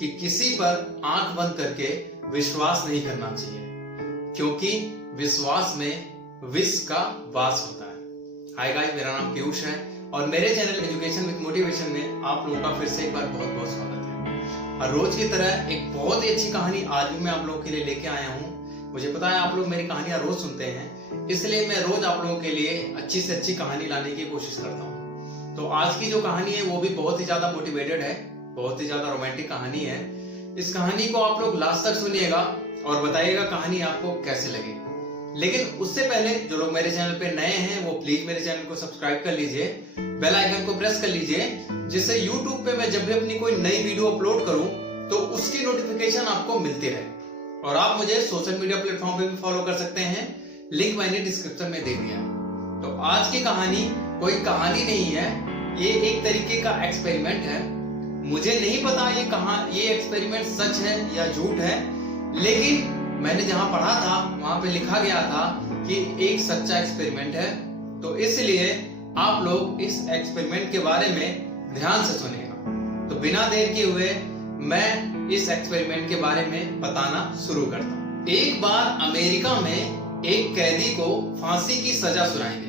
कि किसी पर आंख बंद करके विश्वास नहीं करना चाहिए, क्योंकि विश्वास में विष का वास होता है। हाय गाइस, मेरा नाम पीयूष है और मेरे चैनल एजुकेशन विद मोटिवेशन में आप लोगों का फिर से एक बार बहुत बहुत स्वागत है। और रोज की तरह एक बहुत ही अच्छी कहानी आज भी मैं आप लोगों के लिए लेके आया हूँ। मुझे पता है आप लोग मेरी कहानियां रोज सुनते हैं, इसलिए मैं रोज आप लोगों के लिए अच्छी से अच्छी कहानी लाने की कोशिश करता हूँ। तो आज की जो कहानी है वो भी बहुत ही ज्यादा मोटिवेटेड है, बहुत ही ज्यादा रोमांटिक कहानी है। इस कहानी को आप लोग लास्ट तक सुनिएगा और बताइएगा कहानी आपको कैसे लगी। लेकिन उससे पहले जो लोग मेरे चैनल पे नए हैं वो प्लीज मेरे चैनल को सब्सक्राइब कर लीजिए, बेल आइकन को प्रेस कर लीजिए, जिससे YouTube पे मैं जब भी अपनी कोई नई वीडियो अपलोड करूं तो उसकी नोटिफिकेशन आपको मिलती रहे। और आप मुझे सोशल मीडिया प्लेटफॉर्म पे भी फॉलो कर सकते हैं, लिंक मैंने डिस्क्रिप्शन में दे दिया। तो आज की कहानी कोई कहानी नहीं है, ये एक तरीके का एक्सपेरिमेंट है। मुझे नहीं पता ये एक्सपेरिमेंट सच है या झूठ है, लेकिन मैंने जहां पढ़ा था वहां पे लिखा गया था कि एक सच्चा एक्सपेरिमेंट है। तो इसलिए आप लोग इस एक्सपेरिमेंट के बारे में ध्यान से सुनिएगा। तो बिना देर किए हुए मैं इस एक्सपेरिमेंट के बारे में बताना शुरू करता हूं। एक बार अमेरिका में एक कैदी को फांसी की सजा सुनाई गई।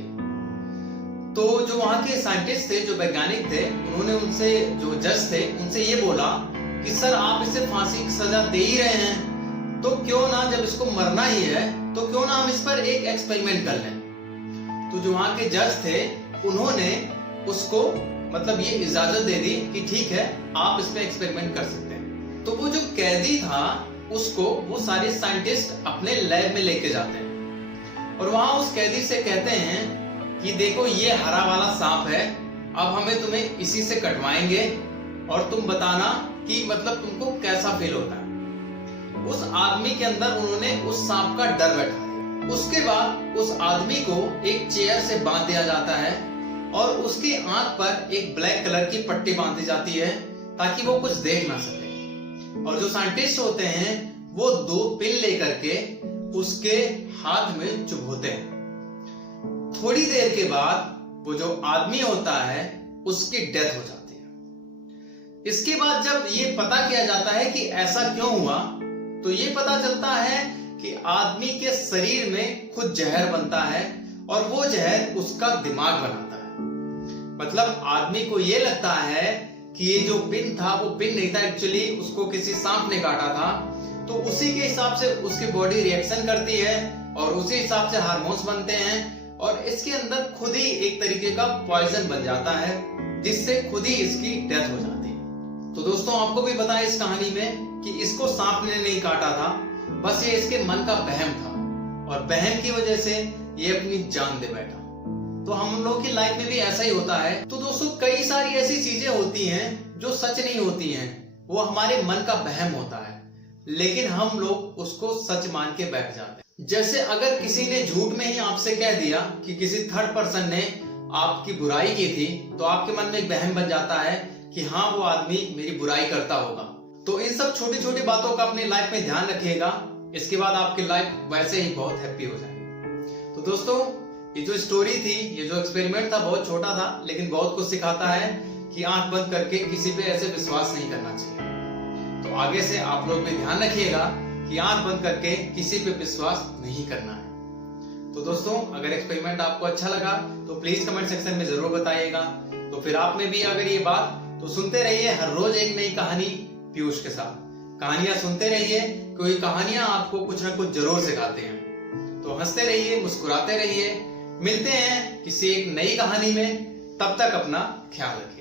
तो जो वहां के साइंटिस्ट थे, जो वैज्ञानिक थे, उन्होंने उनसे, जो जज थे, उनसे ये बोला कि सर आप इसे फांसी की सजा दे ही रहे हैं, तो क्यों ना, जब इसको मरना ही है तो क्यों ना हम इस पर एक एक्सपेरिमेंट कर लें। तो जो वहां के जज थे उन्होंने उसको मतलब ये इजाजत दे दी कि ठीक है आप इस पे एक्सपेरिमेंट कर सकते हैं। तो वो जो कैदी था उसको वो सारे साइंटिस्ट अपने लैब में लेके जाते हैं और वहां उस कैदी से कहते हैं कि देखो ये हरा वाला सांप है, अब हमें तुम्हें इसी से कटवाएंगे और तुम बताना कि मतलब तुमको कैसा फील होता है। उस आदमी के अंदर उन्होंने उस सांप का डर बैठा दिया। उसके बाद उस आदमी को एक चेयर से बांध दिया जाता है और उसकी आंख पर एक ब्लैक कलर की पट्टी बांधी जाती है ताकि वो कुछ देख ना सके। और जो साइंटिस्ट होते हैं वो 2 पिन लेकर के उसके हाथ में चुभोते हैं। थोड़ी देर के बाद वो जो आदमी होता है उसकी डेथ हो जाती है। इसके बाद जब ये पता किया जाता है कि ऐसा क्यों हुआ, तो ये पता चलता है कि आदमी के शरीर में खुद जहर बनता है और वो जहर उसका दिमाग बनाता है। मतलब आदमी को ये लगता है कि ये जो पिन था वो पिन नहीं था, एक्चुअली उसको किसी सांप ने काटा था। तो उसी के हिसाब से उसकी बॉडी रिएक्शन करती है और उसी हिसाब से हार्मोन्स बनते हैं और इसके अंदर खुद ही एक तरीके का पॉइजन बन जाता है, जिससे खुद ही इसकी डेथ हो जाती है। तो दोस्तों आपको भी पता है इस कहानी में कि इसको सांप ने नहीं काटा था, बस ये इसके मन का वहम था और वहम की वजह से ये अपनी जान दे बैठा। तो हम लोग की लाइफ में भी ऐसा ही होता है। तो दोस्तों कई सारी ऐसी चीजें होती हैं जो सच नहीं होती हैं, वो हमारे मन का वहम होता है, लेकिन हम लोग उसको सच मान के बैठ जाते हैं। जैसे अगर किसी ने झूठ में ही आपसे कह दिया कि किसी थर्ड पर्सन ने आपकी बुराई की थी, तो आपके मन में एक वहम बन जाता है कि हाँ वो आदमी मेरी बुराई करता होगा। तो इन सब छोटी छोटी बातों का अपनी लाइफ में ध्यान रखिएगा, इसके बाद आपकी लाइफ वैसे ही बहुत हैप्पी हो जाएगी। तो दोस्तों ये जो स्टोरी थी, ये जो एक्सपेरिमेंट था, बहुत छोटा था लेकिन बहुत कुछ सिखाता है कि आंख बंद करके किसी पे ऐसे विश्वास नहीं करना चाहिए। तो आगे से आप लोग भी ध्यान रखिएगा कि आंख बंद करके किसी पे विश्वास नहीं करना है। तो दोस्तों अगर एक्सपेरिमेंट आपको अच्छा लगा तो प्लीज कमेंट सेक्शन में जरूर बताइएगा। तो फिर आप में भी अगर ये बात, तो सुनते रहिए हर रोज एक नई कहानी पीयूष के साथ। कहानियां सुनते रहिए, कोई कहानियां आपको कुछ ना कुछ जरूर सिखाते हैं। तो हंसते रहिए, मुस्कुराते रहिए। मिलते हैं किसी एक नई कहानी में, तब तक अपना ख्याल रखिए।